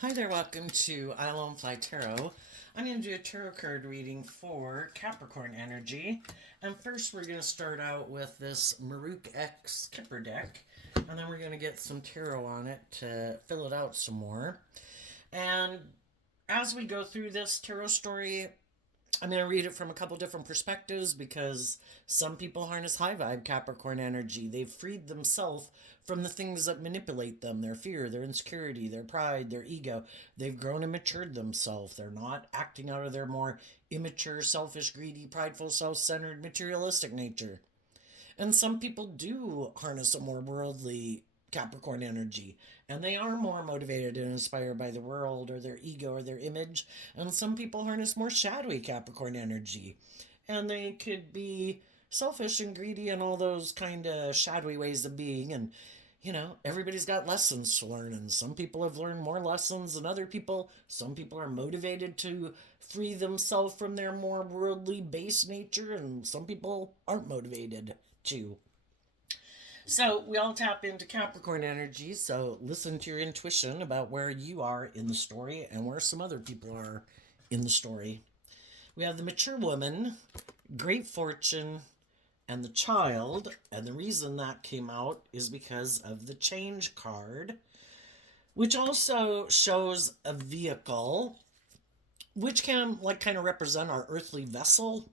Hi there, welcome to I Alone Fly Tarot. I'm going to do a tarot card reading for Capricorn energy. And first, we're going to start out with this Maruk X Kipper deck. And then we're going to get some tarot on it to fill it out some more. And as we go through this tarot story, I'm going to read it from a couple different perspectives because some people harness high vibe Capricorn energy. They've freed themselves from the things that manipulate them, their fear, their insecurity, their pride, their ego. They've grown and matured themselves. They're not acting out of their more immature, selfish, greedy, prideful, self centered, materialistic nature. And some people do harness a more worldly Capricorn energy, and they are more motivated and inspired by the world or their ego or their image. And some people harness more shadowy Capricorn energy, and they could be selfish and greedy and all those kind of shadowy ways of being. And everybody's got lessons to learn, and some people have learned more lessons than other people. Some people are motivated to free themselves from their more worldly based nature, and some people aren't motivated to. So we all tap into Capricorn energy, so listen to your intuition about where you are in the story and where some other people are in the story. We have the mature woman, great fortune, and the child. And the reason that came out is because of the change card, which also shows a vehicle, which can kind of represent our earthly vessel.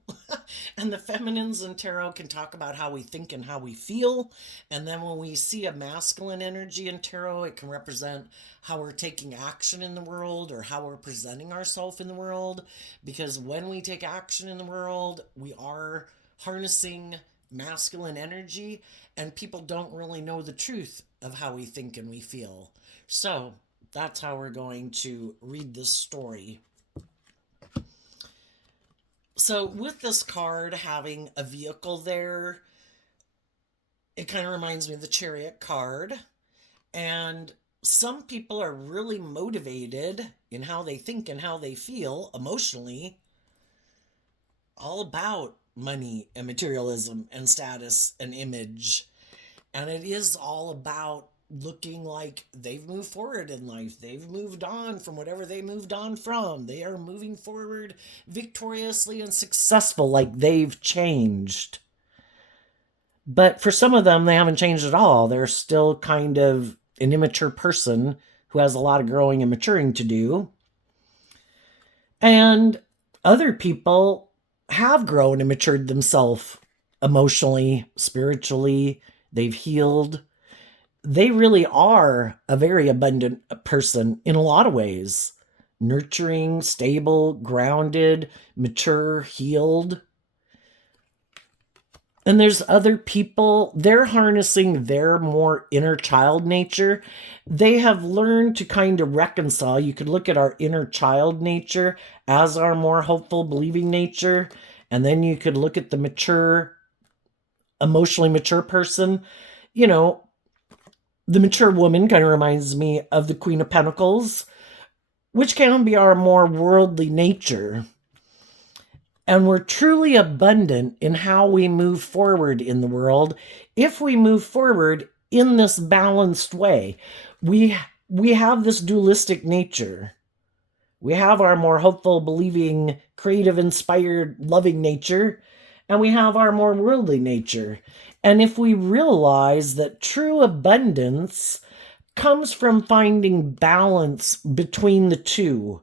And the feminines in tarot can talk about how we think and how we feel. And then when we see a masculine energy in tarot, it can represent how we're taking action in the world or how we're presenting ourselves in the world. Because when we take action in the world, we are harnessing masculine energy, and people don't really know the truth of how we think and we feel. So that's how we're going to read this story. So with this card having a vehicle there, it kind of reminds me of the Chariot card. And some people are really motivated in how they think and how they feel emotionally, all about money and materialism and status and image. And it is all about looking like they've moved forward in life. They've moved on from whatever they moved on from. They are moving forward victoriously and successful, like they've changed. But for some of them, they haven't changed at all. They're still kind of an immature person who has a lot of growing and maturing to do. And other people have grown and matured themselves emotionally, spiritually. They've healed. They really are a very abundant person in a lot of ways. Nurturing, stable, grounded, mature, healed. And there's other people, they're harnessing their more inner child nature. They have learned to kind of reconcile. You could look at our inner child nature as our more hopeful, believing nature. And then you could look at the mature, emotionally mature person. The mature woman kind of reminds me of the Queen of Pentacles, which can be our more worldly nature. And we're truly abundant in how we move forward in the world if we move forward in this balanced way. We have this dualistic nature. We have our more hopeful, believing, creative, inspired, loving nature, and we have our more worldly nature. And if we realize that true abundance comes from finding balance between the two,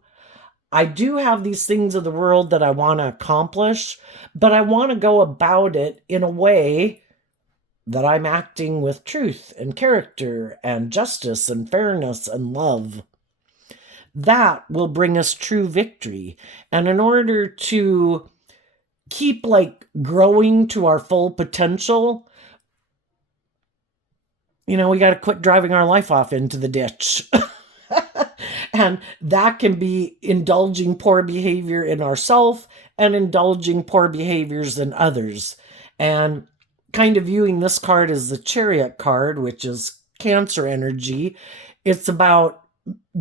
I do have these things of the world that I want to accomplish, but I want to go about it in a way that I'm acting with truth and character and justice and fairness and love. That will bring us true victory. And in order to keep growing to our full potential, we got to quit driving our life off into the ditch. And that can be indulging poor behavior in ourselves and indulging poor behaviors in others. And kind of viewing this card as the Chariot card, which is Cancer energy. It's about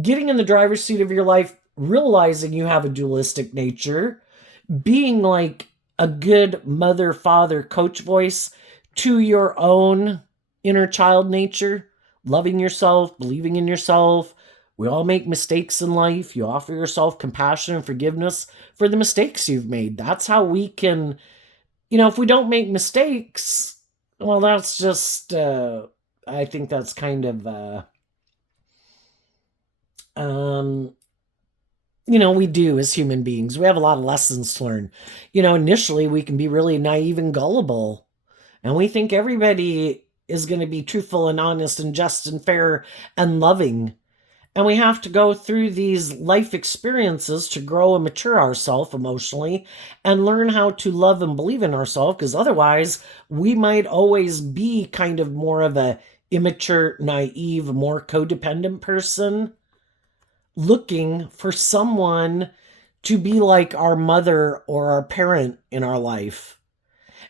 getting in the driver's seat of your life, realizing you have a dualistic nature, being like a good mother, father, coach voice to your own inner child nature, loving yourself, believing in yourself, We all make mistakes in life. You offer yourself compassion and forgiveness for the mistakes you've made. That's how we can, if we don't make mistakes, well, that's just, I think that's kind of, we do as human beings. We have a lot of lessons to learn. Initially we can be really naive and gullible, and we think everybody is going to be truthful and honest and just and fair and loving. And we have to go through these life experiences to grow and mature ourselves emotionally and learn how to love and believe in ourselves, because otherwise we might always be kind of more of a immature, naive, more codependent person looking for someone to be like our mother or our parent in our life.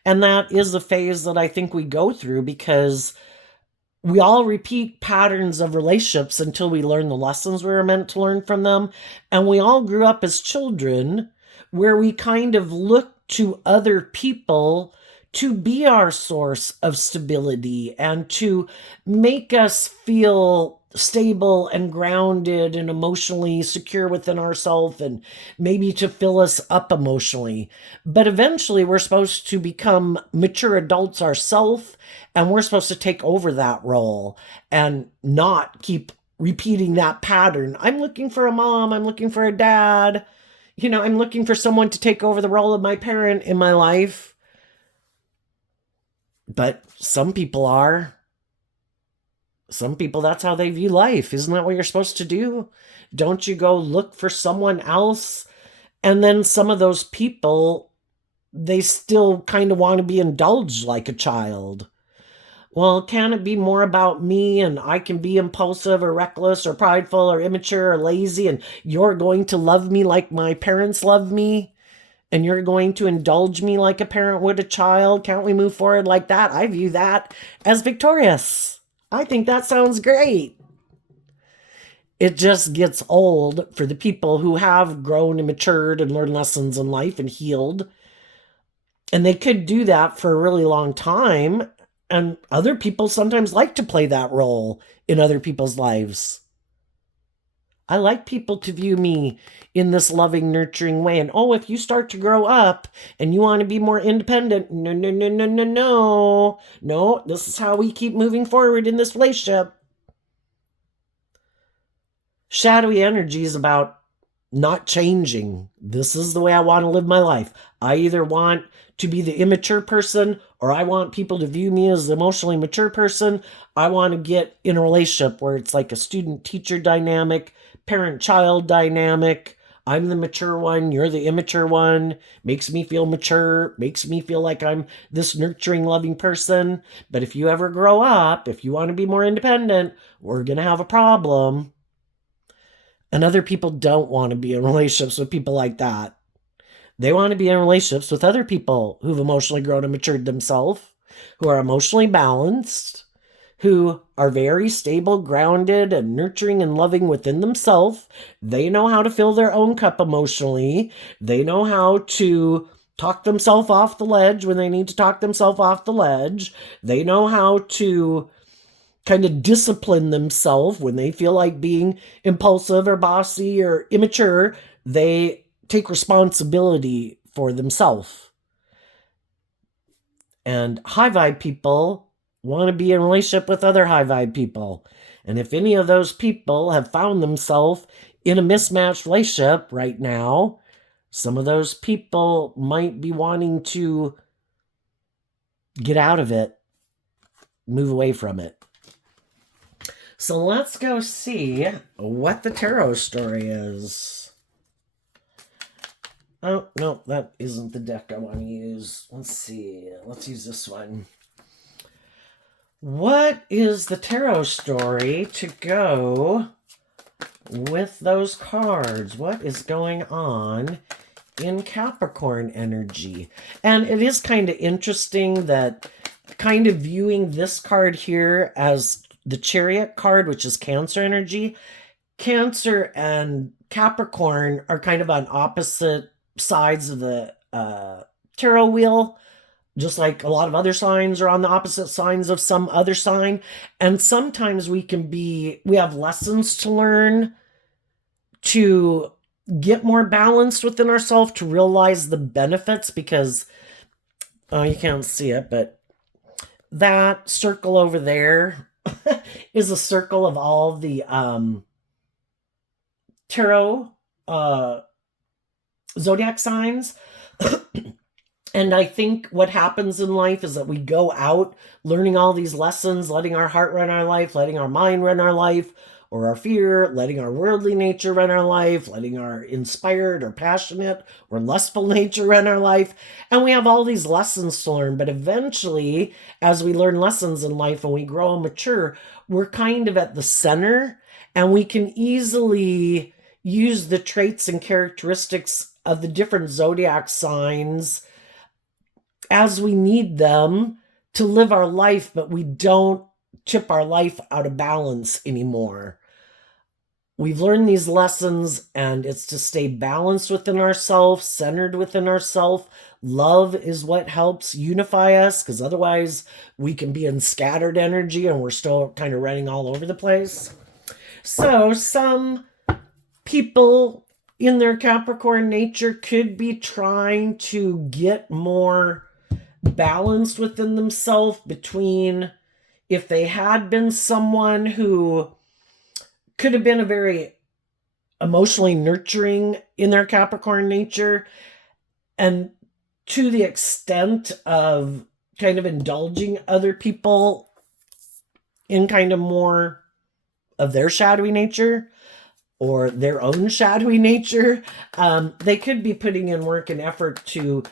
And that is a phase that I think we go through, because we all repeat patterns of relationships until we learn the lessons we were meant to learn from them. And we all grew up as children where we kind of look to other people to be our source of stability and to make us feel stable and grounded and emotionally secure within ourselves, and maybe to fill us up emotionally. But eventually we're supposed to become mature adults ourselves, and we're supposed to take over that role and not keep repeating that pattern. I'm looking for a mom, I'm looking for a dad, I'm looking for someone to take over the role of my parent in my life. But some people, that's how they view life. Isn't that what you're supposed to do? Don't you go look for someone else? And then some of those people, they still kind of want to be indulged like a child. Well, can it be more about me, and I can be impulsive or reckless or prideful or immature or lazy, and you're going to love me like my parents love me? And you're going to indulge me like a parent would a child? Can't we move forward like that? I view that as victorious. I think that sounds great. It just gets old for the people who have grown and matured and learned lessons in life and healed. And they could do that for a really long time. And other people sometimes like to play that role in other people's lives. I like people to view me in this loving, nurturing way. And if you start to grow up and you want to be more independent, no, no, no, no, no, no. No, this is how we keep moving forward in this relationship. Shadowy energy is about not changing. This is the way I want to live my life. I either want to be the immature person, or I want people to view me as the emotionally mature person. I want to get in a relationship where it's like a student-teacher dynamic, parent-child dynamic. I'm the mature one, you're the immature one. Makes me feel mature, makes me feel like I'm this nurturing, loving person. But if you ever grow up, if you want to be more independent, we're going to have a problem. And other people don't want to be in relationships with people like that. They want to be in relationships with other people who've emotionally grown and matured themselves, who are emotionally balanced, who are very stable, grounded, and nurturing and loving within themselves. They know how to fill their own cup emotionally. They know how to talk themselves off the ledge when they need to talk themselves off the ledge. They know how to kind of discipline themselves when they feel like being impulsive or bossy or immature. They take responsibility for themselves. And high vibe people want to be in a relationship with other high vibe people. And if any of those people have found themselves in a mismatched relationship right now, some of those people might be wanting to get out of it, move away from it. So let's go see what the tarot story is. Oh, no, that isn't the deck I want to use. Let's see. Let's use this one. What is the tarot story to go with those cards? What is going on in Capricorn energy? And it is kind of interesting that kind of viewing this card here as the Chariot card, which is Cancer energy. Cancer and Capricorn are kind of on opposite sides of the tarot wheel. just like a lot of other signs are on the opposite signs of some other sign. And sometimes we have lessons to learn to get more balanced within ourselves, to realize the benefits, because you can't see it, but that circle over there is a circle of all the tarot zodiac signs. And I think what happens in life is that we go out learning all these lessons, letting our heart run our life, letting our mind run our life, or our fear, letting our worldly nature run our life, letting our inspired or passionate or lustful nature run our life. And we have all these lessons to learn. But eventually, as we learn lessons in life and we grow and mature, we're kind of at the center, and we can easily use the traits and characteristics of the different zodiac signs as we need them to live our life, but we don't tip our life out of balance anymore. We've learned these lessons, and it's to stay balanced within ourselves, centered within ourselves. Love is what helps unify us, because otherwise we can be in scattered energy and we're still kind of running all over the place. So some people in their Capricorn nature could be trying to get more balanced within themselves, between if they had been someone who could have been a very emotionally nurturing in their Capricorn nature, and to the extent of kind of indulging other people in kind of more of their shadowy nature or their own shadowy nature, they could be putting in work and effort to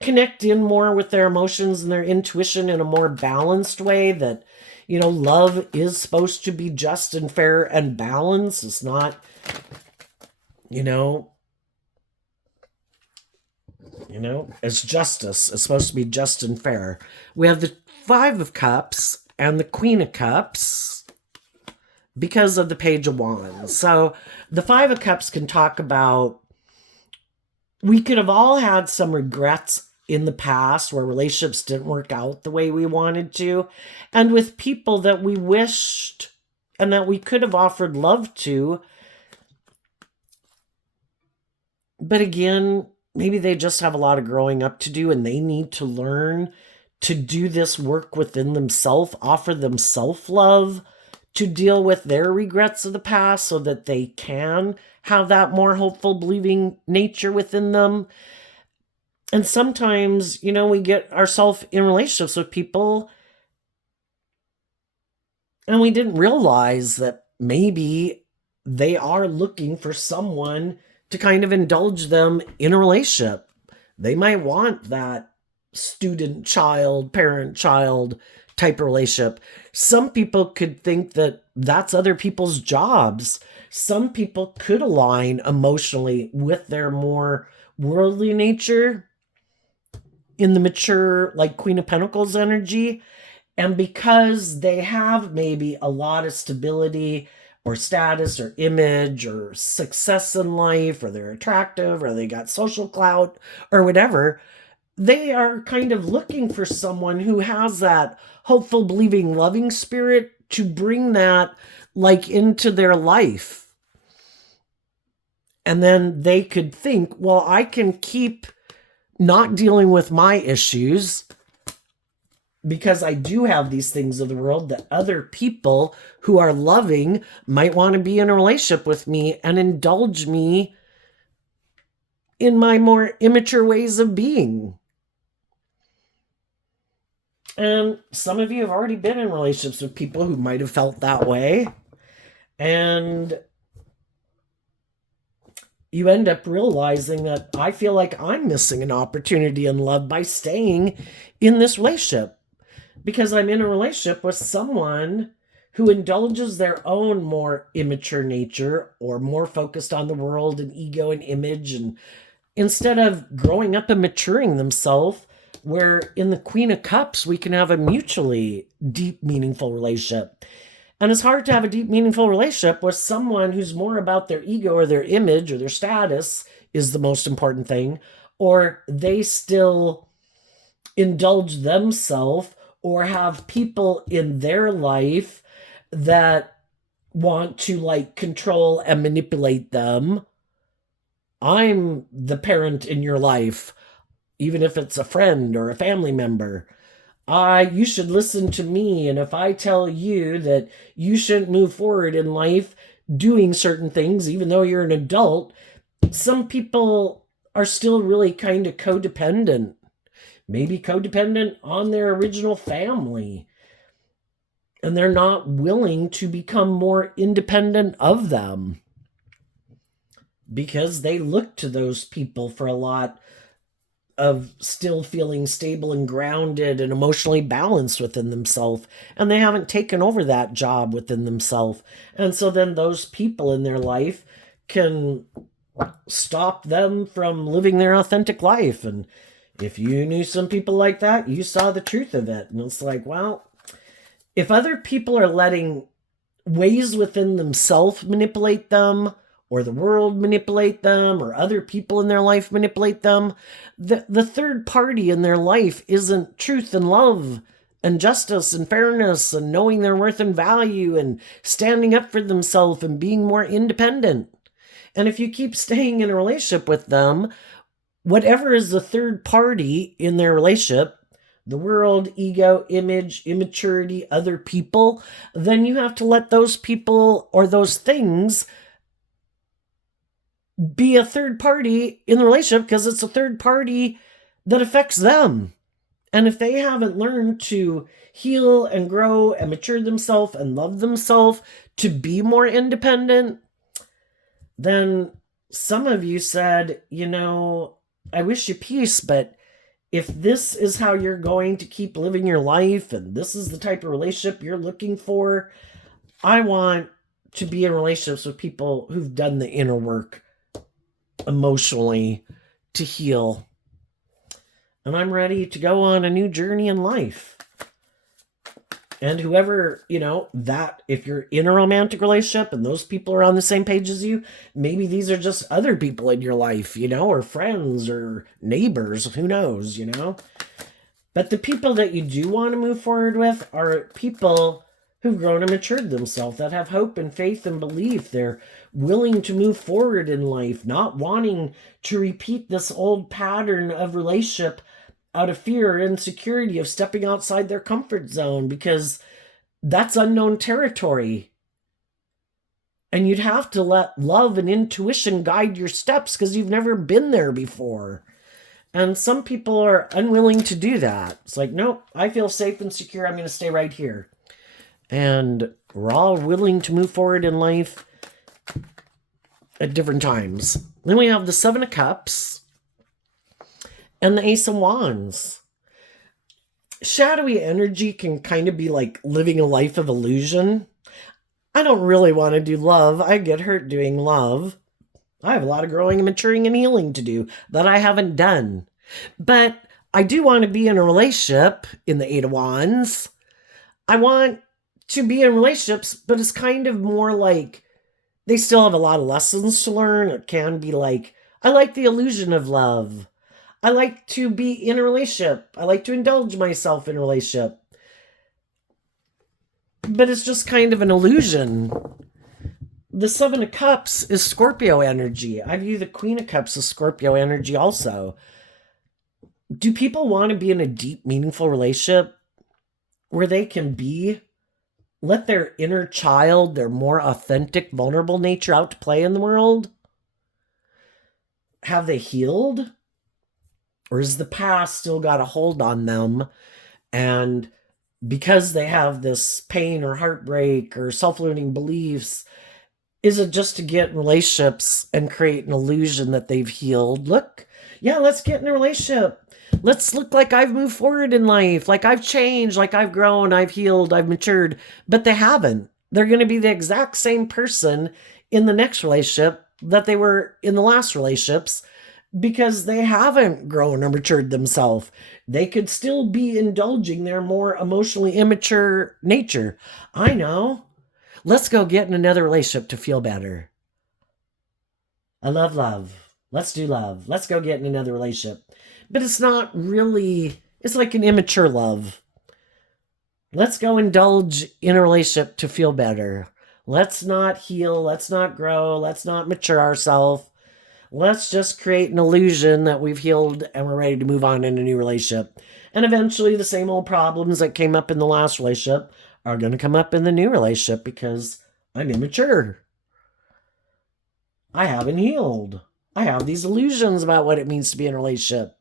connect in more with their emotions and their intuition in a more balanced way. That, love is supposed to be just and fair and balanced. It's not, it's justice. It's supposed to be just and fair. We have the Five of Cups and the Queen of Cups because of the Page of Wands. So the Five of Cups can talk about, we could have all had some regrets in the past where relationships didn't work out the way we wanted to, and with people that we wished and that we could have offered love to. But again, maybe they just have a lot of growing up to do, and they need to learn to do this work within themselves, offer them self-love, to deal with their regrets of the past so that they can have that more hopeful, believing nature within them. And sometimes, we get ourselves in relationships with people and we didn't realize that maybe they are looking for someone to kind of indulge them in a relationship. They might want that student-child, parent-child type of relationship. Some people could think that that's other people's jobs. Some people could align emotionally with their more worldly nature in the mature, like Queen of Pentacles energy. And because they have maybe a lot of stability or status or image or success in life, or they're attractive, or they got social clout or whatever, they are kind of looking for someone who has that hopeful, believing, loving spirit to bring that like into their life. And then they could think, well, I can keep not dealing with my issues because I do have these things of the world that other people who are loving might want to be in a relationship with me and indulge me in my more immature ways of being. And some of you have already been in relationships with people who might have felt that way. And you end up realizing that I feel like I'm missing an opportunity in love by staying in this relationship, because I'm in a relationship with someone who indulges their own more immature nature, or more focused on the world and ego and image, and instead of growing up and maturing themselves, where in the Queen of Cups we can have a mutually deep, meaningful relationship. And it's hard to have a deep, meaningful relationship with someone who's more about their ego or their image or their status is the most important thing, or they still indulge themselves or have people in their life that want to like control and manipulate them. I'm the parent in your life, even if it's a friend or a family member. You should listen to me. And if I tell you that you shouldn't move forward in life doing certain things, even though you're an adult, some people are still really kind of codependent, maybe codependent on their original family. And they're not willing to become more independent of them because they look to those people for a lot of still feeling stable and grounded and emotionally balanced within themselves, and they haven't taken over that job within themselves. And so then those people in their life can stop them from living their authentic life. And if you knew some people like that, you saw the truth of it. And it's like, well, if other people are letting ways within themselves manipulate them, or the world manipulate them, or other people in their life manipulate them, the third party in their life isn't truth and love and justice and fairness and knowing their worth and value and standing up for themselves and being more independent. And if you keep staying in a relationship with them, whatever is the third party in their relationship, the world, ego, image, immaturity, other people, then you have to let those people or those things be a third party in the relationship because it's a third party that affects them. And if they haven't learned to heal and grow and mature themselves and love themselves to be more independent, then some of you said, I wish you peace, but if this is how you're going to keep living your life and this is the type of relationship you're looking for, I want to be in relationships with people who've done the inner work emotionally to heal. And I'm ready to go on a new journey in life. And whoever, that if you're in a romantic relationship and those people are on the same page as you, maybe these are just other people in your life, or friends or neighbors, who knows, But the people that you do want to move forward with are people who've grown and matured themselves, that have hope and faith and belief. They're willing to move forward in life, not wanting to repeat this old pattern of relationship out of fear or insecurity of stepping outside their comfort zone, because that's unknown territory. And you'd have to let love and intuition guide your steps because you've never been there before. And some people are unwilling to do that. It's like, nope, I feel safe and secure. I'm going to stay right here. And we're all willing to move forward in life at different times. Then we have the Seven of Cups and the Ace of Wands. Shadowy energy can kind of be like living a life of illusion. I don't really want to do love. I get hurt doing love. I have a lot of growing and maturing and healing to do that I haven't done. But I do want to be in a relationship in the Eight of Wands. I want to be in relationships, but it's kind of more like they still have a lot of lessons to learn. It can be like, I like the illusion of love. I like to be in a relationship. I like to indulge myself in a relationship. But it's just kind of an illusion. The Seven of Cups is Scorpio energy. I view the Queen of Cups as Scorpio energy also. Do people want to be in a deep, meaningful relationship where they can let their inner child, their more authentic, vulnerable nature out to play in the world? Have they healed? Or has the past still got a hold on them? And because they have this pain or heartbreak or self-limiting beliefs, is it just to get in relationships and create an illusion that they've healed? Look, yeah, let's get in a relationship. Let's look like I've moved forward in life, like I've changed, like I've grown, I've healed, I've matured. But they haven't. They're going to be the exact same person in the next relationship that they were in the last relationships, because they haven't grown or matured themselves. They could still be indulging their more emotionally immature nature. I know. Let's go get in another relationship to feel better. I love love. Let's do love. Let's go get in another relationship. But it's not really It's like an immature love. Let's go indulge in a relationship to feel better. Let's not heal. Let's not grow. Let's not mature ourselves. Let's just create an illusion that we've healed and we're ready to move on in a new relationship. And eventually, the same old problems that came up in the last relationship are going to come up in the new relationship because I'm immature. I haven't healed. I have these illusions about what it means to be in a relationship.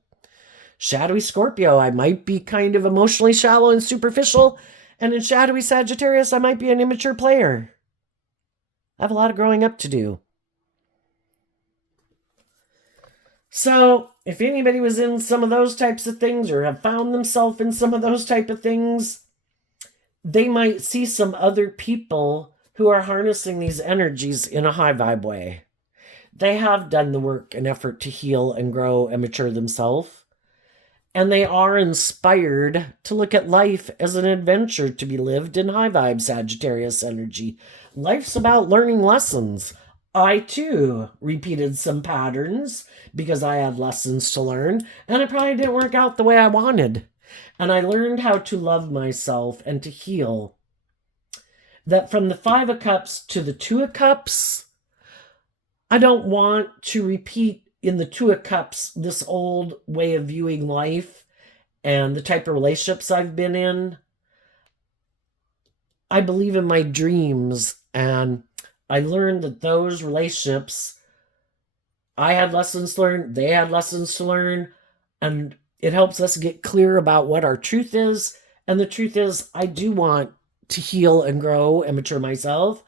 Shadowy Scorpio, I might be kind of emotionally shallow and superficial. And in Shadowy Sagittarius, I might be an immature player. I have a lot of growing up to do. So, if anybody was in some of those types of things or have found themselves in some of those type of things, they might see some other people who are harnessing these energies in a high vibe way. They have done the work and effort to heal and grow and mature themselves. And they are inspired to look at life as an adventure to be lived in high vibe Sagittarius energy. Life's about learning lessons. I too repeated some patterns because I had lessons to learn, and it probably didn't work out the way I wanted. And I learned how to love myself and to heal. That from the Five of Cups to the Two of Cups, I don't want to repeat in the Two of Cups this old way of viewing life and the type of relationships I've been in. I believe in my dreams, and I learned that those relationships, I had lessons to learn, they had lessons to learn, and it helps us get clear about what our truth is. And the truth is, I do want to heal and grow and mature myself.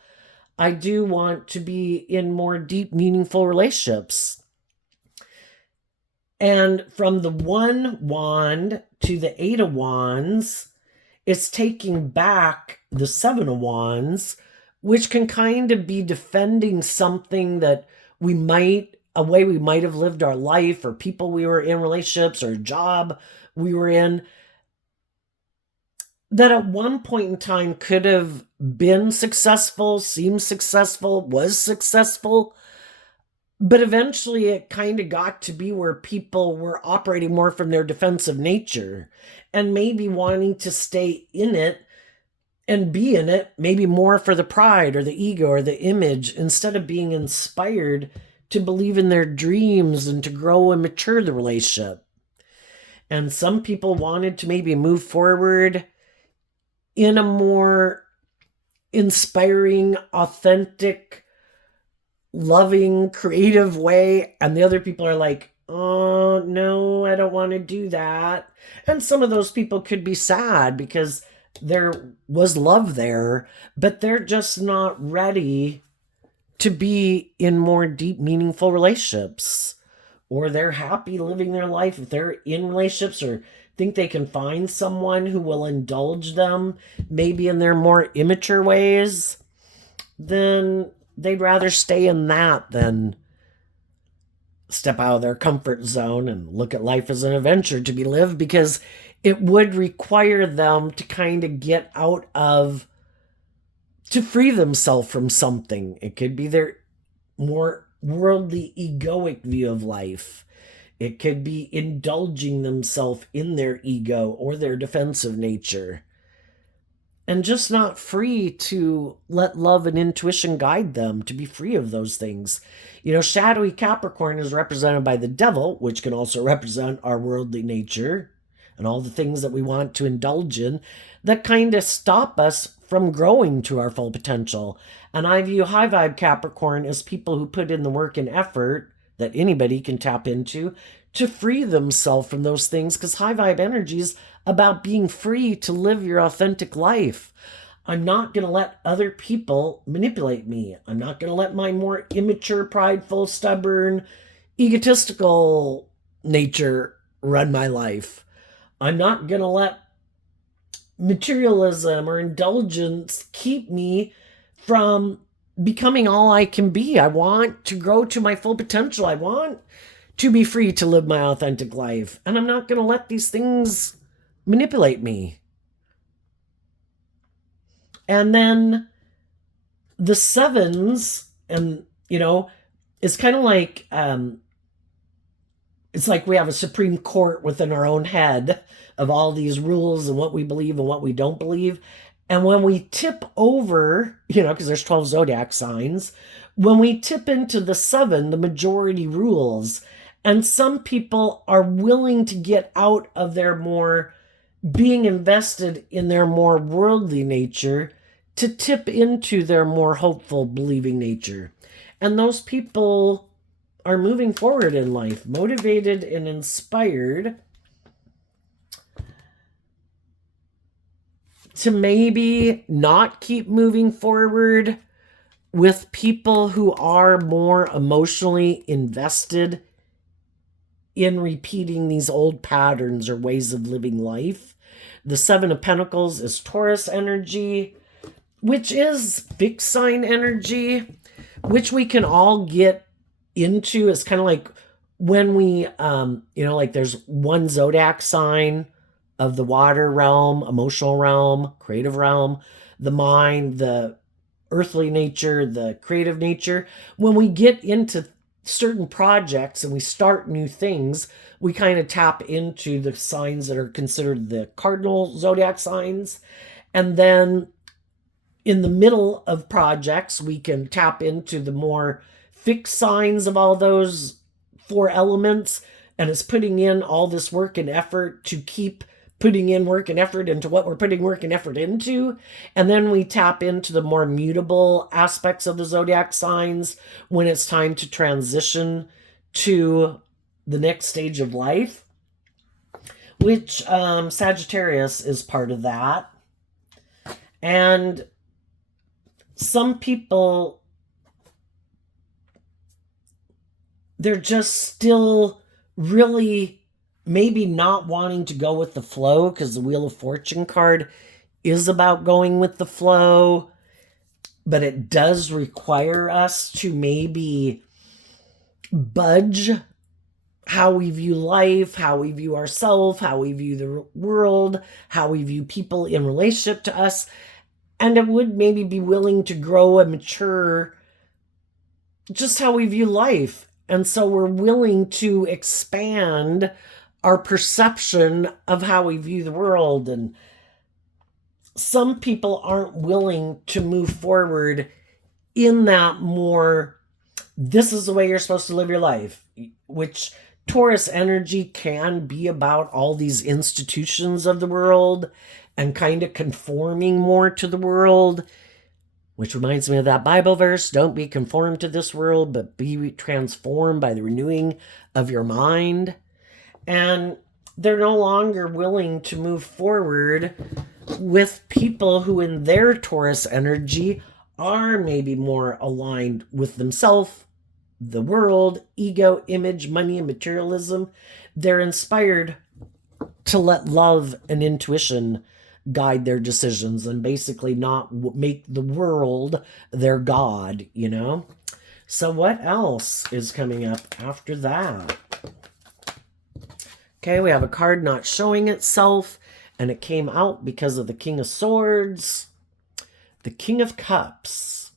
I do want to be in more deep, meaningful relationships. And from the One Wand to the Eight of Wands, it's taking back the Seven of Wands, which can kind of be defending something that a way we might have lived our life, or people we were in relationships, or a job we were in, that at one point in time could have been successful, seemed successful, was successful. But eventually it kind of got to be where people were operating more from their defensive nature and maybe wanting to stay in it and be in it, maybe more for the pride or the ego or the image, instead of being inspired to believe in their dreams and to grow and mature the relationship. And some people wanted to maybe move forward in a more inspiring, authentic, loving, creative way, and the other people are like, oh no, I don't want to do that. And some of those people could be sad because there was love there, but they're just not ready to be in more deep, meaningful relationships, or they're happy living their life. If they're in relationships or think they can find someone who will indulge them maybe in their more immature ways, then they'd rather stay in that than step out of their comfort zone and look at life as an adventure to be lived, because it would require them to kind of get out of, to free themselves from something. It could be their more worldly, egoic view of life. It could be indulging themselves in their ego or their defensive nature, and just not free to let love and intuition guide them to be free of those things. You know, shadowy Capricorn is represented by the devil, which can also represent our worldly nature and all the things that we want to indulge in that kind of stop us from growing to our full potential. And I view high vibe Capricorn as people who put in the work and effort that anybody can tap into to free themselves from those things, because high vibe energy is about being free to live your authentic life. I'm not going to let other people manipulate me. I'm not going to let my more immature, prideful, stubborn, egotistical nature run my life. I'm not going to let materialism or indulgence keep me from becoming all I can be. I want to grow to my full potential. I want to be free to live my authentic life. And I'm not going to let these things manipulate me. And then the sevens, and, you know, it's kind of like it's like we have a Supreme Court within our own head of all these rules and what we believe and what we don't believe. And when we tip over, because there's 12 zodiac signs, when we tip into the 7, the majority rules, and some people are willing to get out of their more being invested in their more worldly nature to tip into their more hopeful, believing nature. And those people are moving forward in life, motivated and inspired to maybe not keep moving forward with people who are more emotionally invested in repeating these old patterns or ways of living life. The 7 of Pentacles is Taurus energy, which is fixed sign energy, which we can all get into. It's kind of like when we, like there's one zodiac sign of the water realm, emotional realm, creative realm, the mind, the earthly nature, the creative nature. When we get into certain projects and we start new things, we kind of tap into the signs that are considered the cardinal zodiac signs. And then in the middle of projects, we can tap into the more fixed signs of all those 4 elements. And it's putting in all this work and effort to keep putting in work and effort into what we're putting work and effort into. And then we tap into the more mutable aspects of the zodiac signs when it's time to transition to the next stage of life, which Sagittarius is part of that. And some people, they're just still really maybe not wanting to go with the flow, because the Wheel of Fortune card is about going with the flow, but it does require us to maybe budge how we view life, how we view ourselves, how we view the world, how we view people in relationship to us. And it would maybe be willing to grow and mature just how we view life. And so we're willing to expand our perception of how we view the world. And some people aren't willing to move forward in that more, this is the way you're supposed to live your life, which Taurus energy can be about all these institutions of the world and kind of conforming more to the world, which reminds me of that Bible verse, don't be conformed to this world, but be transformed by the renewing of your mind. And they're no longer willing to move forward with people who in their Taurus energy are maybe more aligned with themselves, the world, ego, image, money, and materialism. They're inspired to let love and intuition guide their decisions and basically not make the world their god, So what else is coming up after that? Okay, we have a card not showing itself, and it came out because of the King of Swords, the King of Cups.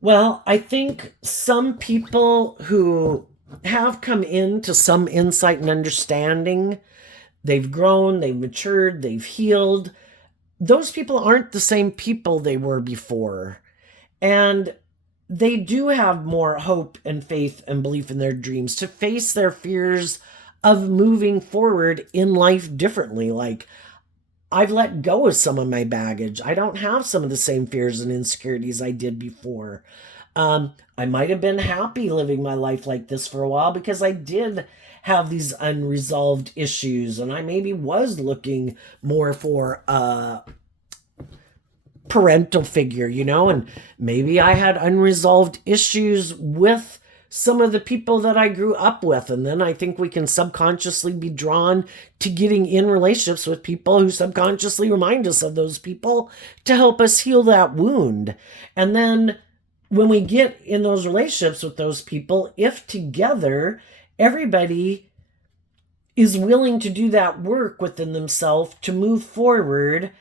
Well, I think some people who have come into some insight and understanding, they've grown, they've matured, they've healed. Those people aren't the same people they were before. And they do have more hope and faith and belief in their dreams to face their fears of moving forward in life differently. Like, I've let go of some of my baggage. I don't have some of the same fears and insecurities I did before. I might have been happy living my life like this for a while because I did have these unresolved issues, and I maybe was looking more for a parental figure, and maybe I had unresolved issues with some of the people that I grew up with. And then I think we can subconsciously be drawn to getting in relationships with people who subconsciously remind us of those people to help us heal that wound. And then when we get in those relationships with those people, if together everybody is willing to do that work within themselves to move forward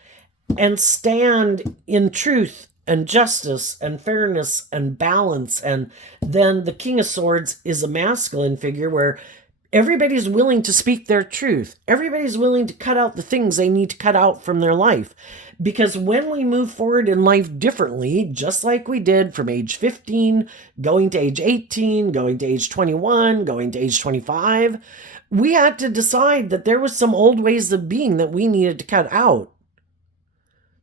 and stand in truth and justice and fairness and balance. And then the King of Swords is a masculine figure where Everybody's willing to speak their truth. Everybody's willing to cut out the things they need to cut out from their life. Because when we move forward in life differently, just like we did from age 15, going to age 18, going to age 21, going to age 25, we had to decide that there was some old ways of being that we needed to cut out.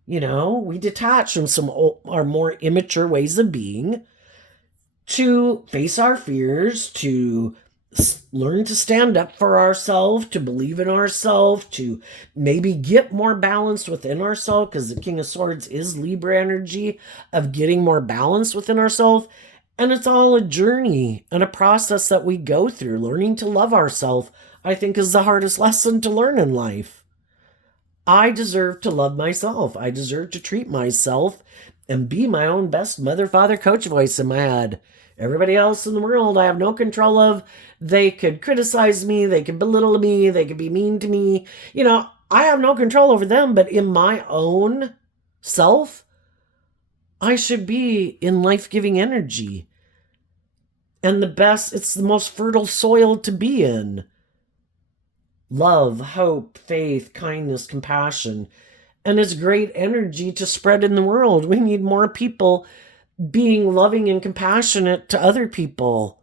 You know, we detached from some our more immature ways of being to face our fears, to learn to stand up for ourselves, to believe in ourselves, to maybe get more balanced within ourselves, because the King of Swords is Libra energy of getting more balance within ourselves. And it's all a journey and a process that we go through. Learning to love ourselves, I think, is the hardest lesson to learn in life. I deserve to love myself. I deserve to treat myself and be my own best mother, father, coach voice in my head. Everybody else in the world I have no control of. They could criticize me, they could belittle me, they could be mean to me. You know, I have no control over them, but in my own self, I should be in life-giving energy. And it's the most fertile soil to be in. Love, hope, faith, kindness, compassion. And it's great energy to spread in the world. We need more people being loving and compassionate to other people.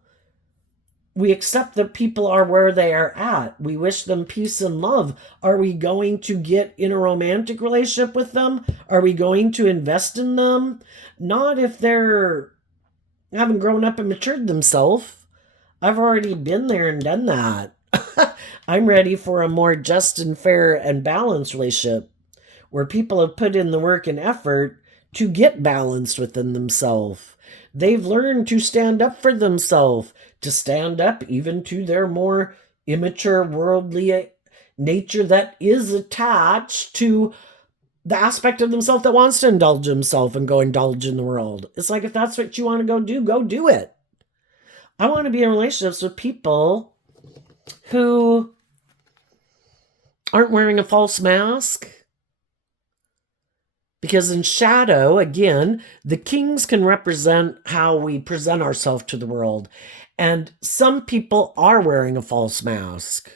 We accept that people are where they are at. We wish them peace and love. Are we going to get in a romantic relationship with them? Are we going to invest in them? Not if they're haven't grown up and matured themselves. I've already been there and done that. I'm ready for a more just and fair and balanced relationship where people have put in the work and effort to get balanced within themselves. They've learned to stand up for themselves, to stand up even to their more immature worldly nature that is attached to the aspect of themselves that wants to indulge himself and go indulge in the world. It's like, if that's what you want to go do it. I want to be in relationships with people who aren't wearing a false mask. Because in shadow, again, the kings can represent how we present ourselves to the world. And some people are wearing a false mask.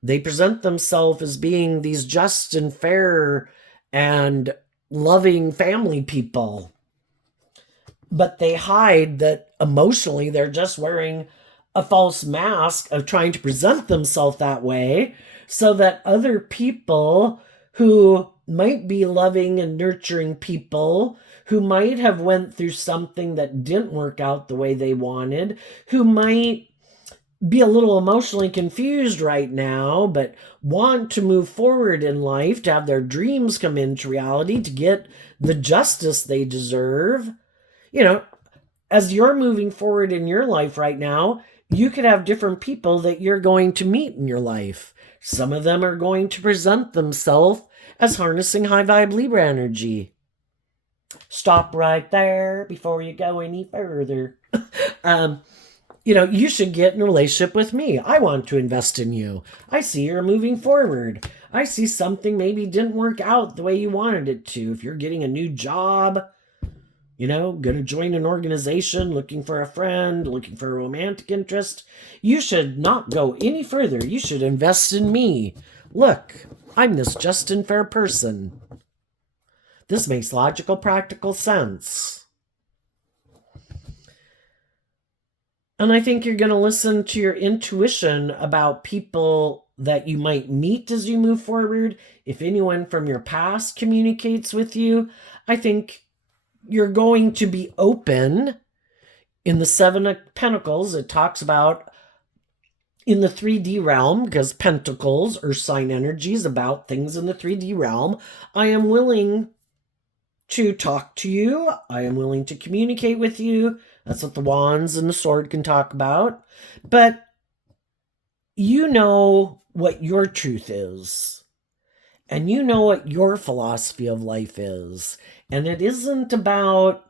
They present themselves as being these just and fair and loving family people. But they hide that emotionally they're just wearing a false mask of trying to present themselves that way so that other people who might be loving and nurturing people, who might have went through something that didn't work out the way they wanted, who might be a little emotionally confused right now, but want to move forward in life, to have their dreams come into reality, to get the justice they deserve. You know, as you're moving forward in your life right now, you could have different people that you're going to meet in your life. Some of them are going to present themselves as harnessing high vibe Libra energy. Stop right there before you go any further. You should get in a relationship with me. I want to invest in you. I see you're moving forward. I see something maybe didn't work out the way you wanted it to. If you're getting a new job, going to join an organization, looking for a friend, looking for a romantic interest, you should not go any further. You should invest in me. Look, I'm this just and fair person. This makes logical, practical sense. And I think you're going to listen to your intuition about people that you might meet as you move forward. If anyone from your past communicates with you, I think you're going to be open. In the Seven of Pentacles, it talks about in the 3D realm, because pentacles are sign energies about things in the 3D realm. I am willing to talk to you. I am willing to communicate with you. That's what the wands and the sword can talk about. But you know what your truth is. And you know what your philosophy of life is. And it isn't about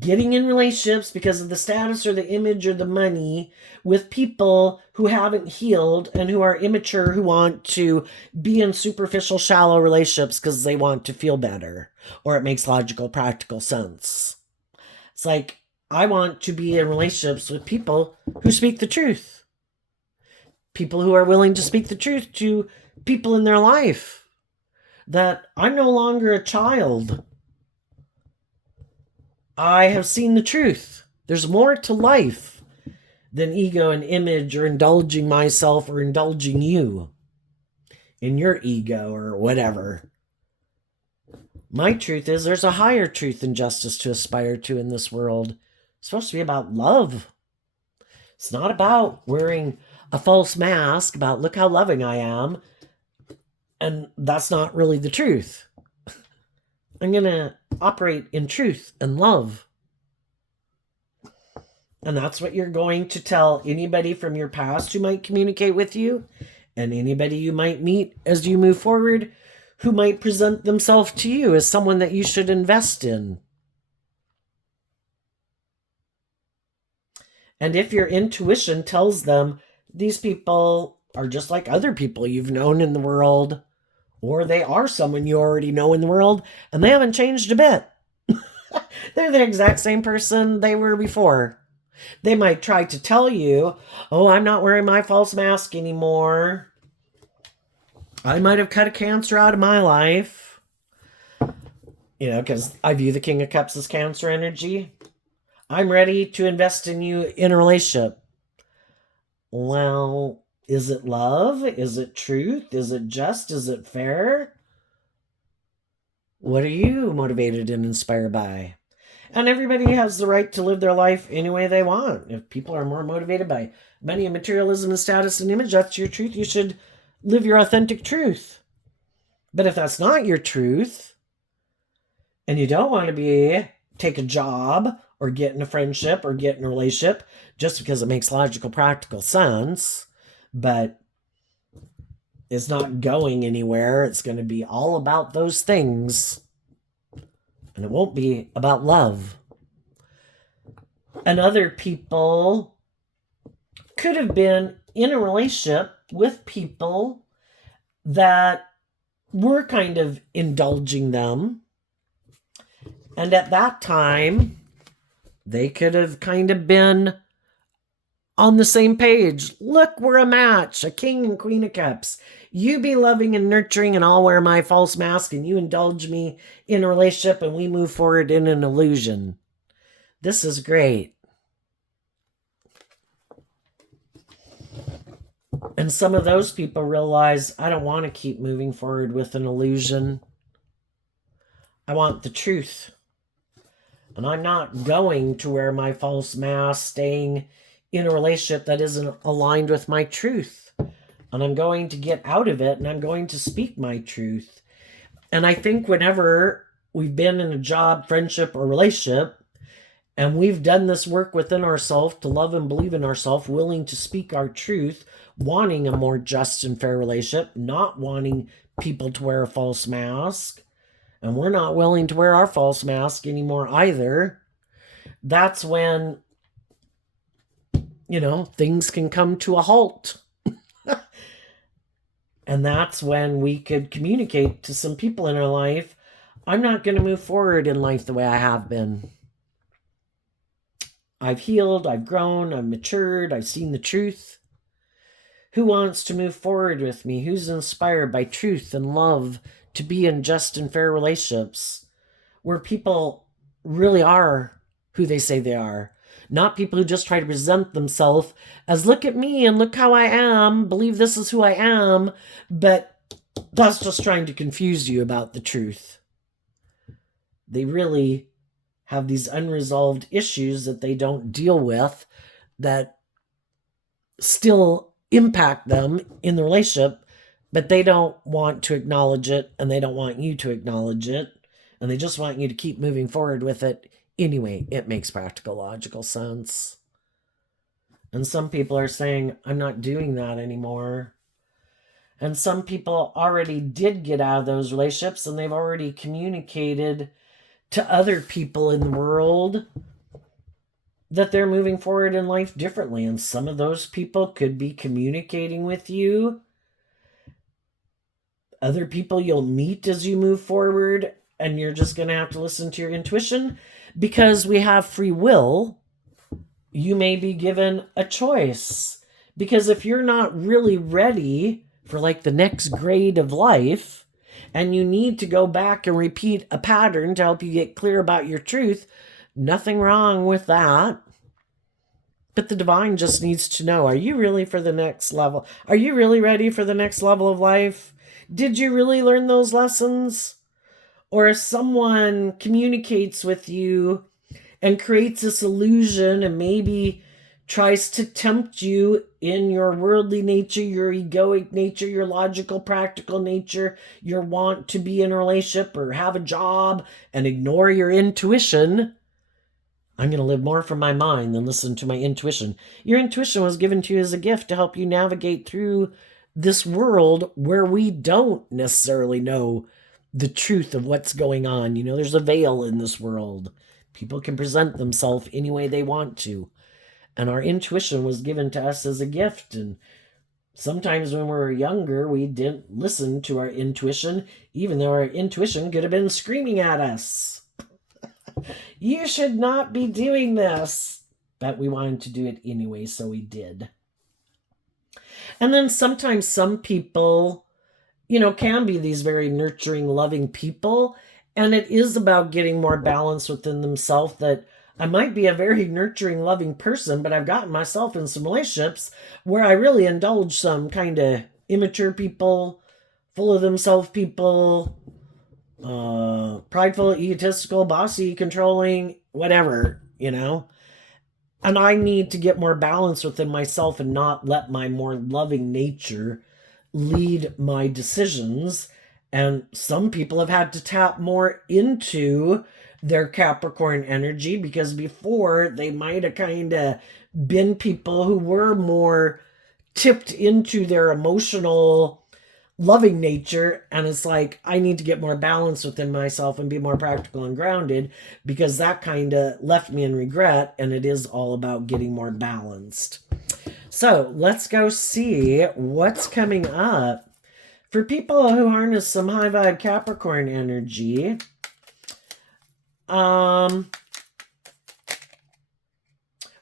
getting in relationships because of the status or the image or the money with people who haven't healed and who are immature, who want to be in superficial, shallow relationships because they want to feel better or it makes logical, practical sense. It's like, I want to be in relationships with people who speak the truth. people who are willing to speak the truth to people in their life. That I'm no longer a child. I have seen the truth. There's more to life than ego and image or indulging myself or indulging you in your ego or whatever. My truth is there's a higher truth and justice to aspire to in this world. It's supposed to be about love. It's not about wearing a false mask about look how loving I am. And that's not really the truth. I'm going to operate in truth and love. And that's what you're going to tell anybody from your past who might communicate with you, and anybody you might meet as you move forward who might present themselves to you as someone that you should invest in. And if your intuition tells them these people are just like other people you've known in the world, or they are someone you already know in the world, and they haven't changed a bit. They're the exact same person they were before. They might try to tell you, oh, I'm not wearing my false mask anymore. I might have cut a Cancer out of my life. You know, because I view the King of Cups as Cancer energy. I'm ready to invest in you in a relationship. Well, is it love? Is it truth? Is it just? Is it fair? What are you motivated and inspired by? And everybody has the right to live their life any way they want. If people are more motivated by money and materialism and status and image, that's your truth. You should live your authentic truth. But if that's not your truth, and you don't want to take a job or get in a friendship or get in a relationship just because it makes logical, practical sense, but it's not going anywhere, it's going to be all about those things. And it won't be about love. And other people could have been in a relationship with people that were kind of indulging them. And at that time, they could have kind of been on the same page. Look, we're a match, a king and queen of cups. You be loving and nurturing and I'll wear my false mask and you indulge me in a relationship and we move forward in an illusion. This is great. And some of those people realize, I don't want to keep moving forward with an illusion. I want the truth. And I'm not going to wear my false mask, staying in a relationship that isn't aligned with my truth. And I'm going to get out of it and I'm going to speak my truth. And I think whenever we've been in a job, friendship, or relationship, and we've done this work within ourselves to love and believe in ourselves, willing to speak our truth, wanting a more just and fair relationship, not wanting people to wear a false mask, and we're not willing to wear our false mask anymore either, that's when, things can come to a halt. And that's when we could communicate to some people in our life, I'm not going to move forward in life the way I have been. I've healed, I've grown, I've matured, I've seen the truth. Who wants to move forward with me? Who's inspired by truth and love to be in just and fair relationships where people really are who they say they are? Not people who just try to present themselves as look at me and look how I am, believe this is who I am, but that's just trying to confuse you about the truth. They really have these unresolved issues that they don't deal with that still impact them in the relationship, but they don't want to acknowledge it and they don't want you to acknowledge it, and they just want you to keep moving forward with it. Anyway, it makes practical, logical sense. And some people are saying, I'm not doing that anymore. And some people already did get out of those relationships and they've already communicated to other people in the world that they're moving forward in life differently. And some of those people could be communicating with you. Other people you'll meet as you move forward, and you're just going to have to listen to your intuition. Because we have free will, you may be given a choice Because if you're not really ready for like the next grade of life, and you need to go back and repeat a pattern to help you get clear about your truth, nothing wrong with that. But the divine just needs to know, are you really for the next level? Are you really ready for the next level of life? Did you really learn those lessons? Or if someone communicates with you and creates this illusion and maybe tries to tempt you in your worldly nature, your egoic nature, your logical, practical nature, your want to be in a relationship or have a job and ignore your intuition, I'm going to live more from my mind than listen to my intuition. Your intuition was given to you as a gift to help you navigate through this world where we don't necessarily know the truth of what's going on. You know, there's a veil in this world. People can present themselves any way they want to. And our intuition was given to us as a gift. And sometimes when we were younger, we didn't listen to our intuition, even though our intuition could have been screaming at us. You should not be doing this. But we wanted to do it anyway, so we did. And then sometimes some people, you know, can be these very nurturing, loving people. And it is about getting more balance within themselves, that I might be a very nurturing, loving person, but I've gotten myself in some relationships where I really indulge some kind of immature people, full of themselves people, prideful, egotistical, bossy, controlling, whatever, you know. And I need to get more balance within myself and not let my more loving nature lead my decisions. And some people have had to tap more into their Capricorn energy, because before they might have kind of been people who were more tipped into their emotional loving nature. And it's like, I need to get more balance within myself and be more practical and grounded, because that kind of left me in regret. And it is all about getting more balanced. So let's go see what's coming up for people who harness some high vibe Capricorn energy.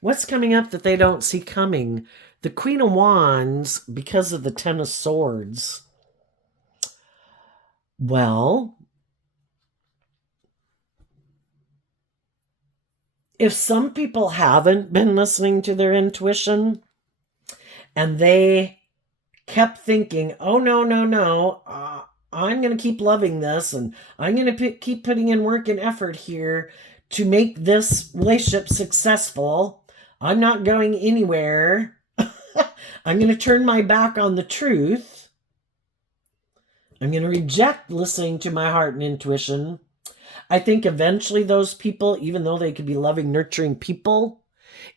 What's coming up that they don't see coming? The Queen of Wands, because of the Ten of Swords. Well, if some people haven't been listening to their intuition and they kept thinking, oh, no, I'm going to keep loving this, and I'm going to keep putting in work and effort here to make this relationship successful. I'm not going anywhere. I'm going to turn my back on the truth. I'm going to reject listening to my heart and intuition. I think eventually those people, even though they could be loving, nurturing people,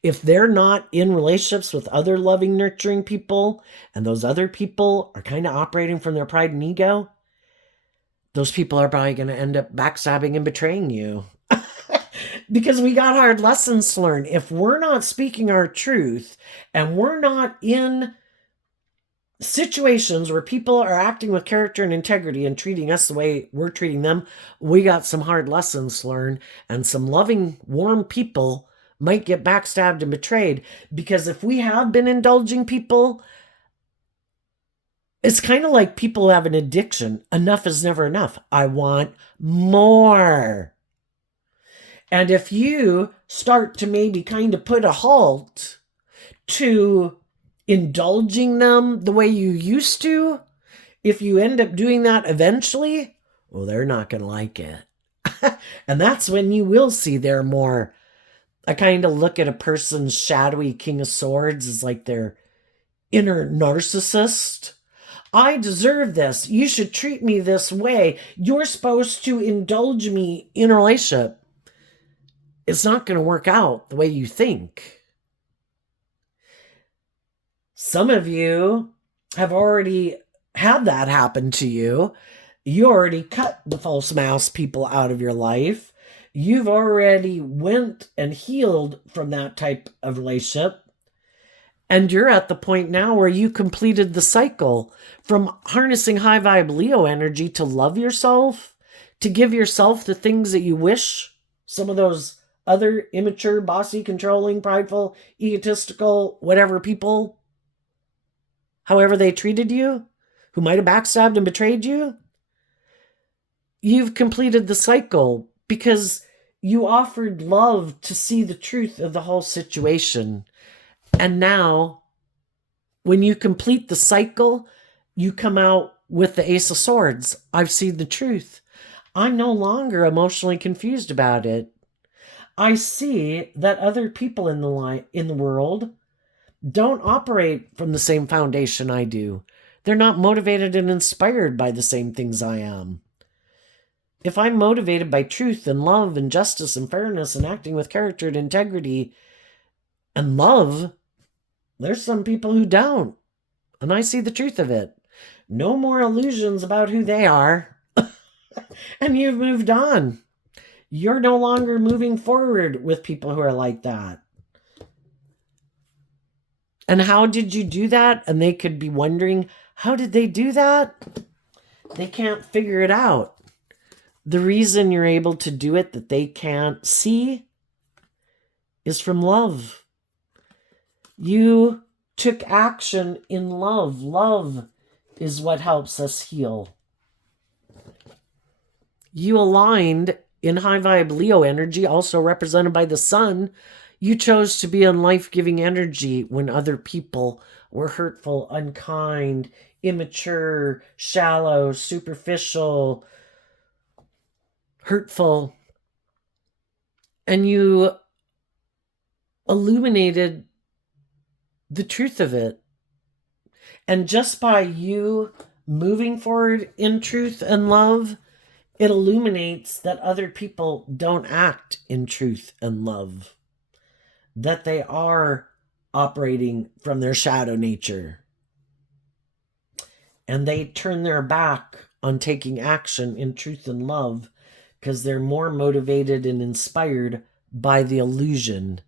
if they're not in relationships with other loving, nurturing people, and those other people are kind of operating from their pride and ego, those people are probably going to end up backstabbing and betraying you. Because we got hard lessons to learn. If we're not speaking our truth and we're not in situations where people are acting with character and integrity and treating us the way we're treating them, we got some hard lessons to learn. And some loving, warm people might get backstabbed and betrayed. Because if we have been indulging people, it's kind of like people who have an addiction. Enough is never enough. I want more. And if you start to maybe kind of put a halt to indulging them the way you used to, if you end up doing that eventually, well, they're not going to like it. And that's when you will see they're more. I kind of look at a person's shadowy King of Swords as like their inner narcissist. I deserve this. You should treat me this way. You're supposed to indulge me in a relationship. It's not going to work out the way you think. Some of you have already had that happen to you. You already cut the false mouse people out of your life. You've already went and healed from that type of relationship. And you're at the point now where you completed the cycle from harnessing high vibe Leo energy to love yourself, to give yourself the things that you wish some of those other immature, bossy, controlling, prideful, egotistical, whatever people however they treated you, who might have backstabbed and betrayed you, you've completed the cycle because you offered love to see the truth of the whole situation. And now, when you complete the cycle, you come out with the Ace of Swords. I've seen the truth. I'm no longer emotionally confused about it. I see that other people in the world don't operate from the same foundation I do. They're not motivated and inspired by the same things I am. If I'm motivated by truth and love and justice and fairness and acting with character and integrity and love, there's some people who don't. And I see the truth of it. No more illusions about who they are. And you've moved on. You're no longer moving forward with people who are like that. And how did you do that? And they could be wondering, how did they do that? They can't figure it out. The reason you're able to do it that they can't see is from love. You took action in love. Love is what helps us heal. You aligned in high vibe Leo energy, also represented by the sun. You chose to be in life-giving energy when other people were hurtful, unkind, immature, shallow, superficial, hurtful. And you illuminated the truth of it. And just by you moving forward in truth and love, it illuminates that other people don't act in truth and love, that they are operating from their shadow nature. And they turn their back on taking action in truth and love because they're more motivated and inspired by the illusion.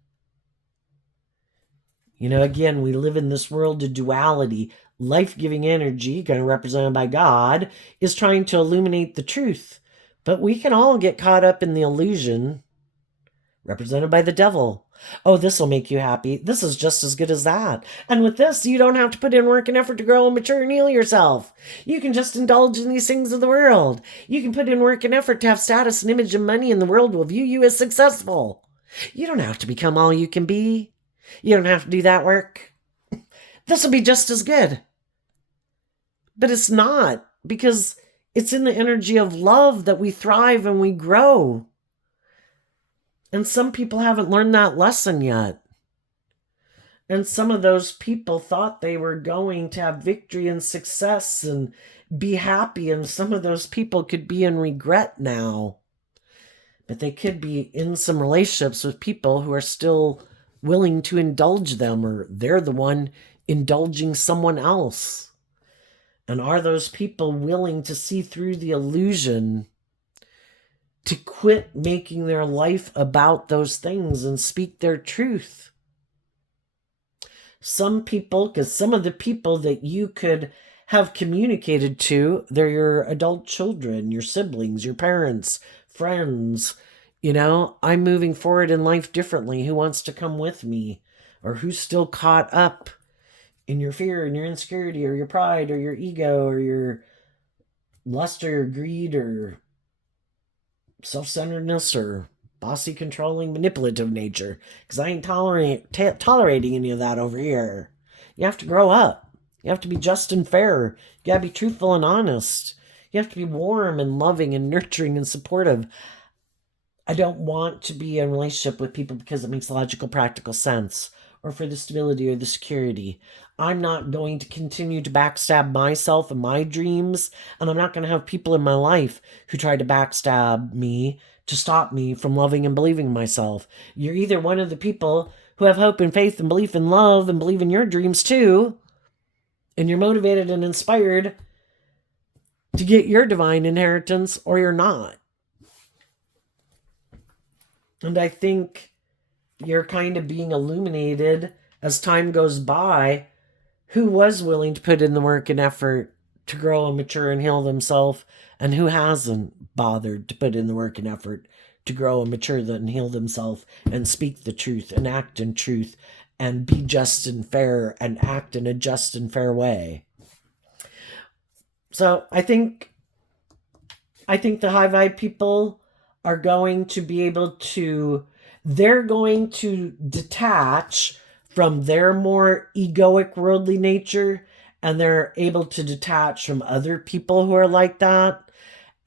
You know, again, we live in this world of duality. Life-giving energy, kind of represented by God, is trying to illuminate the truth. But we can all get caught up in the illusion, represented by the devil. Oh, this will make you happy. This is just as good as that. And with this, you don't have to put in work and effort to grow and mature and heal yourself. You can just indulge in these things of the world. You can put in work and effort to have status and image and money, and the world will view you as successful. You don't have to become all you can be. You don't have to do that work. This will be just as good. But it's not, because it's in the energy of love that we thrive and we grow. And some people haven't learned that lesson yet. And some of those people thought they were going to have victory and success and be happy. And some of those people could be in regret now. But they could be in some relationships with people who are still willing to indulge them, or they're the one indulging someone else. And are those people willing to see through the illusion, to quit making their life about those things and speak their truth? Some people, because some of the people that you could have communicated to, they're your adult children, your siblings, your parents, friends. You know, I'm moving forward in life differently. Who wants to come with me? Or who's still caught up in your fear and your insecurity or your pride or your ego or your lust or your greed or self-centeredness or bossy, controlling, manipulative nature? Because I ain't tolerating any of that over here. You have to grow up. You have to be just and fair. You gotta be truthful and honest. You have to be warm and loving and nurturing and supportive. I don't want to be in a relationship with people because it makes logical, practical sense, or for the stability or the security. I'm not going to continue to backstab myself and my dreams, and I'm not going to have people in my life who try to backstab me to stop me from loving and believing in myself. You're either one of the people who have hope and faith and belief in love and believe in your dreams too, and you're motivated and inspired to get your divine inheritance, or you're not. And I think you're kind of being illuminated as time goes by, who was willing to put in the work and effort to grow and mature and heal themselves, and who hasn't bothered to put in the work and effort to grow and mature and heal themselves and speak the truth and act in truth and be just and fair and act in a just and fair way. So I think the high vibe people are going to be able to, they're going to detach from their more egoic worldly nature, and they're able to detach from other people who are like that.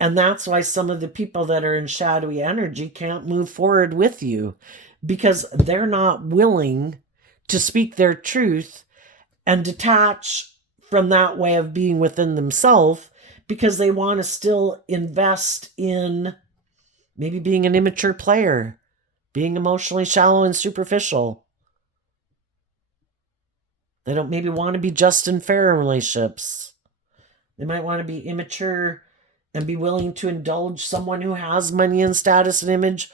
And that's why some of the people that are in shadowy energy can't move forward with you, because they're not willing to speak their truth and detach from that way of being within themselves, because they want to still invest in maybe being an immature player, being emotionally shallow and superficial. They don't maybe want to be just and fair in relationships. They might want to be immature and be willing to indulge someone who has money and status and image,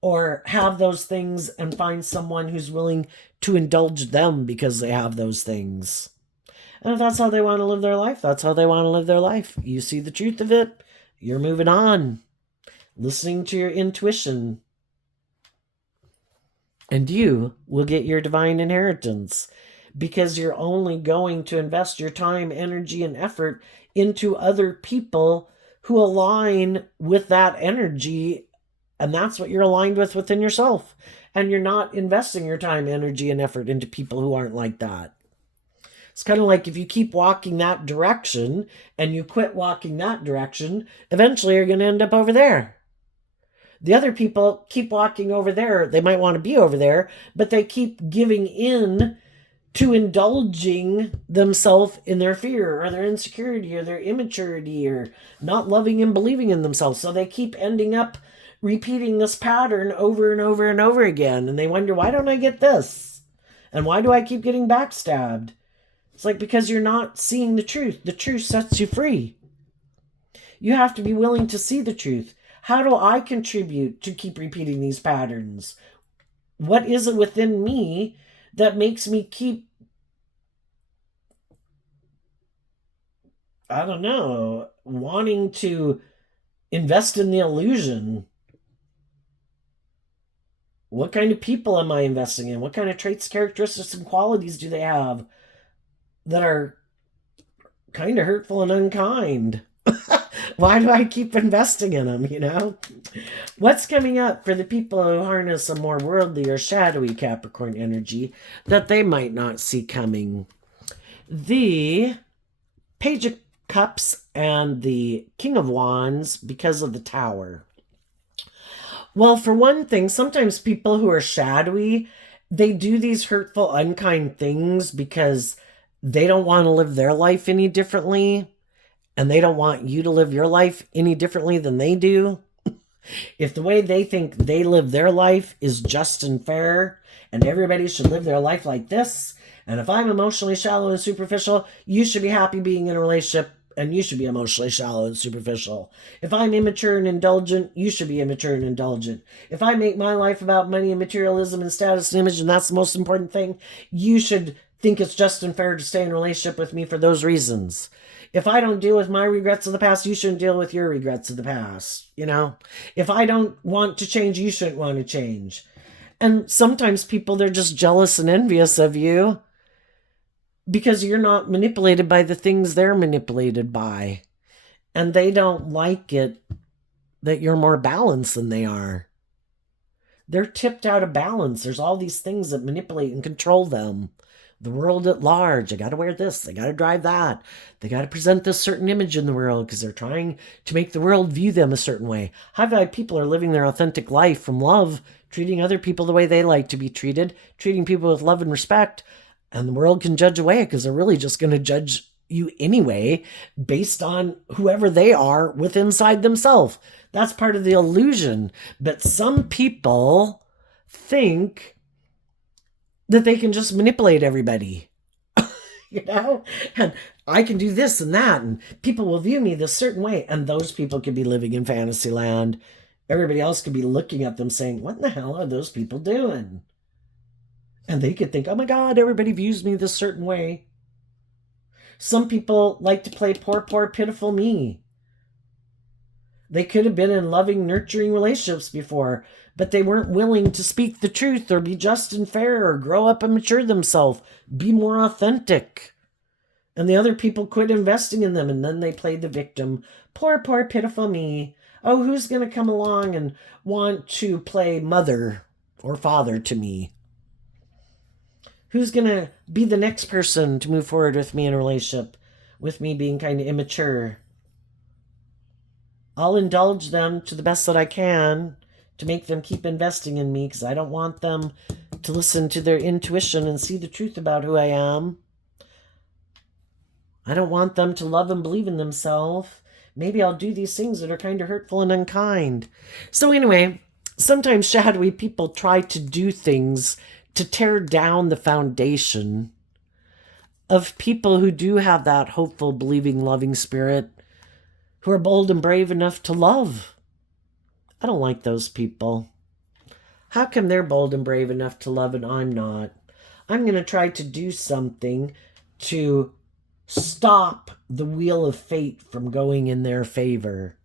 or have those things and find someone who's willing to indulge them because they have those things. And if that's how they want to live their life, that's how they want to live their life. You see the truth of it, you're moving on, listening to your intuition, and you will get your divine inheritance, because you're only going to invest your time, energy, and effort into other people who align with that energy, and that's what you're aligned with within yourself. And you're not investing your time, energy, and effort into people who aren't like that. It's kind of like if you keep walking that direction and you quit walking that direction, eventually you're going to end up over there. The other people keep walking over there. They might want to be over there, but they keep giving in to indulging themselves in their fear or their insecurity or their immaturity or not loving and believing in themselves. So they keep ending up repeating this pattern over and over and over again. And they wonder, why don't I get this? And why do I keep getting backstabbed? It's like, because you're not seeing the truth. The truth sets you free. You have to be willing to see the truth. How do I contribute to keep repeating these patterns? What is it within me that makes me keep, I don't know, wanting to invest in the illusion? What kind of people am I investing in? What kind of traits, characteristics, and qualities do they have that are kind of hurtful and unkind? Why do I keep investing in them, you know? What's coming up for the people who harness a more worldly or shadowy Capricorn energy that they might not see coming? The Page of Cups and the King of Wands, because of the Tower. Well, for one thing, sometimes people who are shadowy, they do these hurtful, unkind things because they don't want to live their life any differently, and they don't want you to live your life any differently than they do. If the way they think they live their life is just and fair, and everybody should live their life like this, and if I'm emotionally shallow and superficial, you should be happy being in a relationship, and you should be emotionally shallow and superficial. If I'm immature and indulgent, you should be immature and indulgent. If I make my life about money and materialism and status and image, and that's the most important thing, you should think it's just and fair to stay in a relationship with me for those reasons. If I don't deal with my regrets of the past, you shouldn't deal with your regrets of the past, you know? If I don't want to change, you shouldn't want to change. And sometimes people, they're just jealous and envious of you because you're not manipulated by the things they're manipulated by. And they don't like it that you're more balanced than they are. They're tipped out of balance. There's all these things that manipulate and control them. The world at large. They got to wear this. They got to drive that. They got to present this certain image in the world because they're trying to make the world view them a certain way. High vibe people are living their authentic life from love, treating other people the way they like to be treated, treating people with love and respect. And the world can judge away because they're really just going to judge you anyway based on whoever they are with inside themselves. That's part of the illusion. But some people think that they can just manipulate everybody, you know? And I can do this and that, and people will view me this certain way. And those people could be living in fantasy land. Everybody else could be looking at them saying, what in the hell are those people doing? And they could think, oh my God, everybody views me this certain way. Some people like to play poor, poor, pitiful me. They could have been in loving, nurturing relationships before, but they weren't willing to speak the truth or be just and fair or grow up and mature themselves, be more authentic. And the other people quit investing in them, and then they played the victim. Poor, poor, pitiful me. Oh, who's going to come along and want to play mother or father to me? Who's going to be the next person to move forward with me in a relationship, with me being kind of immature? I'll indulge them to the best that I can to make them keep investing in me, because I don't want them to listen to their intuition and see the truth about who I am. I don't want them to love and believe in themselves. Maybe I'll do these things that are kind of hurtful and unkind. So anyway, sometimes shadowy people try to do things to tear down the foundation of people who do have that hopeful, believing, loving spirit, who are bold and brave enough to love. I don't like those people. How come they're bold and brave enough to love and I'm not? I'm going to try to do something to stop the wheel of fate from going in their favor.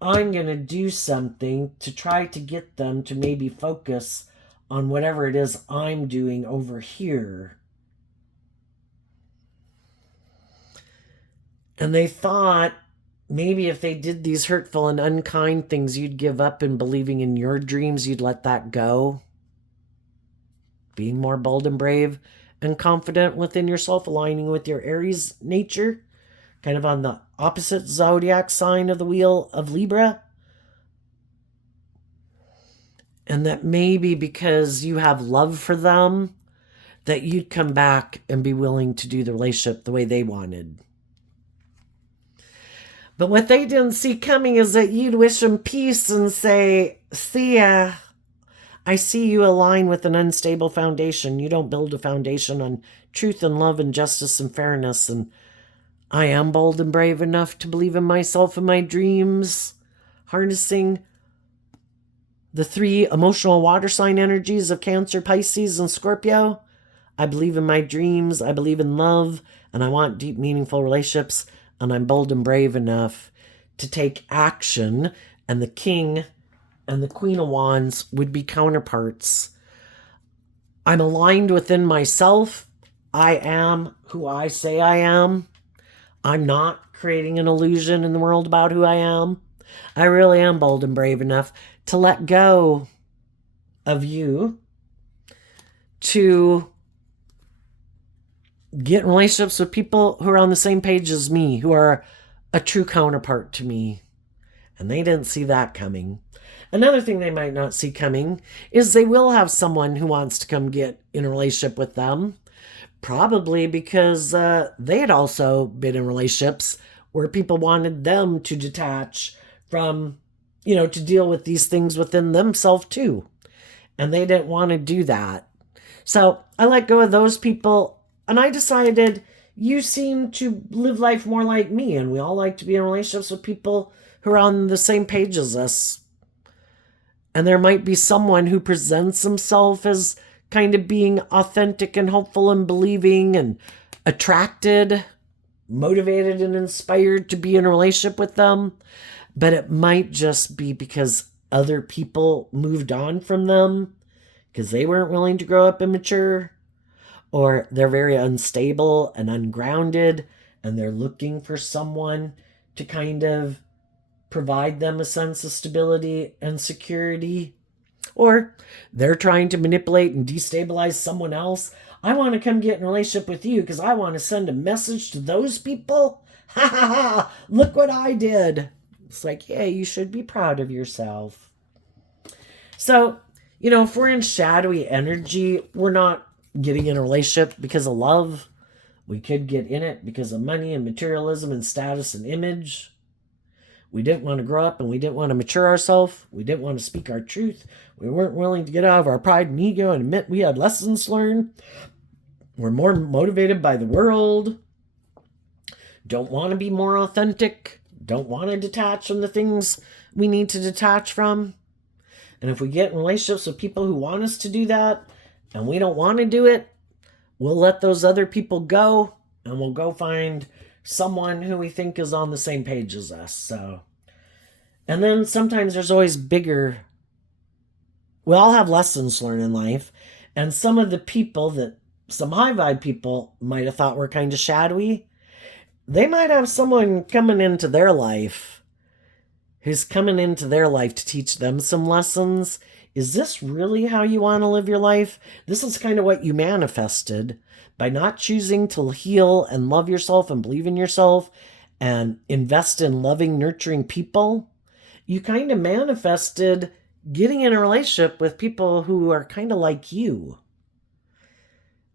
I'm going to do something to try to get them to maybe focus on whatever it is I'm doing over here. And they thought maybe if they did these hurtful and unkind things, you'd give up in believing in your dreams, you'd let that go. Being more bold and brave and confident within yourself, aligning with your Aries nature, kind of on the opposite zodiac sign of the wheel of Libra. And that maybe because you have love for them, that you'd come back and be willing to do the relationship the way they wanted. But what they didn't see coming is that you'd wish them peace and say, see ya. I see you align with an unstable foundation. You don't build a foundation on truth and love and justice and fairness. And I am bold and brave enough to believe in myself and my dreams, harnessing the 3 emotional water sign energies of Cancer, Pisces, and Scorpio. I believe in my dreams. I believe in love. And I want deep, meaningful relationships. And I'm bold and brave enough to take action. And the King and the Queen of Wands would be counterparts. I'm aligned within myself. I am who I say I am. I'm not creating an illusion in the world about who I am. I really am bold and brave enough to let go of you, to get in relationships with people who are on the same page as me, who are a true counterpart to me. And they didn't see that coming. Another thing they might not see coming is they will have someone who wants to come get in a relationship with them. Probably because they had also been in relationships where people wanted them to detach from, to deal with these things within themselves too. And they didn't want to do that. So I let go of those people, and I decided you seem to live life more like me, and we all like to be in relationships with people who are on the same page as us. And there might be someone who presents himself as kind of being authentic and hopeful and believing and attracted, motivated and inspired to be in a relationship with them. But it might just be because other people moved on from them because they weren't willing to grow up and mature, or they're very unstable and ungrounded and they're looking for someone to kind of provide them a sense of stability and security, or they're trying to manipulate and destabilize someone else. I want to come get in a relationship with you because I want to send a message to those people. Ha ha ha, look what I did. It's like, yeah, you should be proud of yourself. So, if we're in shadowy energy, we're not getting in a relationship because of love. We could get in it because of money and materialism and status and image. We didn't want to grow up and we didn't want to mature ourselves. We didn't want to speak our truth. We weren't willing to get out of our pride and ego and admit we had lessons learned. We're more motivated by the world. Don't want to be more authentic. Don't want to detach from the things we need to detach from. And if we get in relationships with people who want us to do that and we don't want to do it, we'll let those other people go and we'll go find someone who we think is on the same page as us. So, and then sometimes there's always bigger. We all have lessons to learn in life, and some of the people that some high vibe people might have thought were kind of shadowy, they might have someone coming into their life who's coming into their life to teach them some lessons. Is this really how you want to live your life? This is kind of what you manifested by not choosing to heal and love yourself and believe in yourself and invest in loving, nurturing people. You kind of manifested getting in a relationship with people who are kind of like you.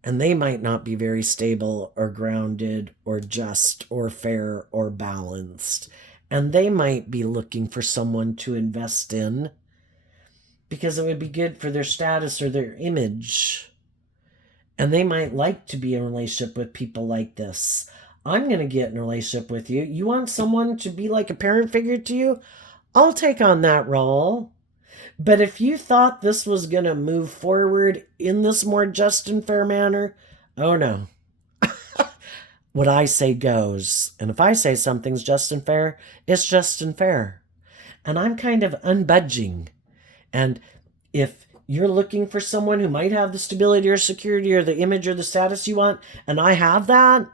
And they might not be very stable or grounded or just or fair or balanced. And they might be looking for someone to invest in because it would be good for their status or their image. And they might like to be in a relationship with people like this. I'm going to get in a relationship with you. You want someone to be like a parent figure to you? I'll take on that role. But if you thought this was going to move forward in this more just and fair manner, oh no. What I say goes. And if I say something's just and fair, it's just and fair. And I'm kind of unbudging. And if you're looking for someone who might have the stability or security or the image or the status you want, and I have that,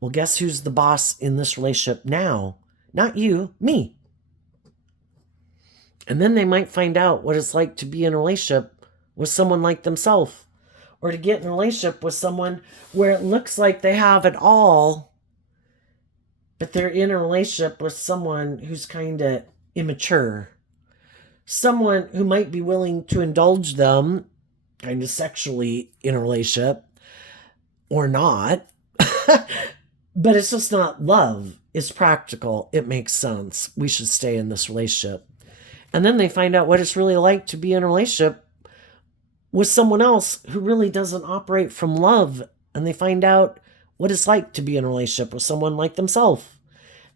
well, guess who's the boss in this relationship now? Not you, me. And then they might find out what it's like to be in a relationship with someone like themselves, or to get in a relationship with someone where it looks like they have it all, but they're in a relationship with someone who's kind of immature. Someone who might be willing to indulge them kind of sexually in a relationship or not. But it's just not love. It's practical. It makes sense. We should stay in this relationship. And then they find out what it's really like to be in a relationship with someone else who really doesn't operate from love. And they find out what it's like to be in a relationship with someone like themselves.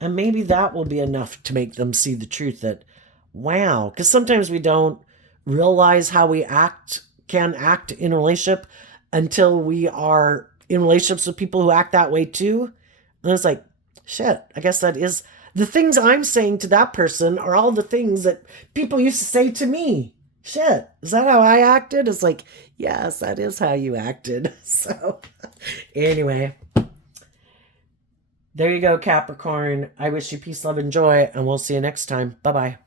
And maybe that will be enough to make them see the truth that, wow, because sometimes we don't realize how we can act in a relationship until we are in relationships with people who act that way too. And it's like, shit, I guess that is the things I'm saying to that person are all the things that people used to say to me. Shit, is that how I acted? It's like, yes, that is how you acted. So anyway, there you go, Capricorn. I wish you peace, love, and joy, and we'll see you next time. Bye-bye.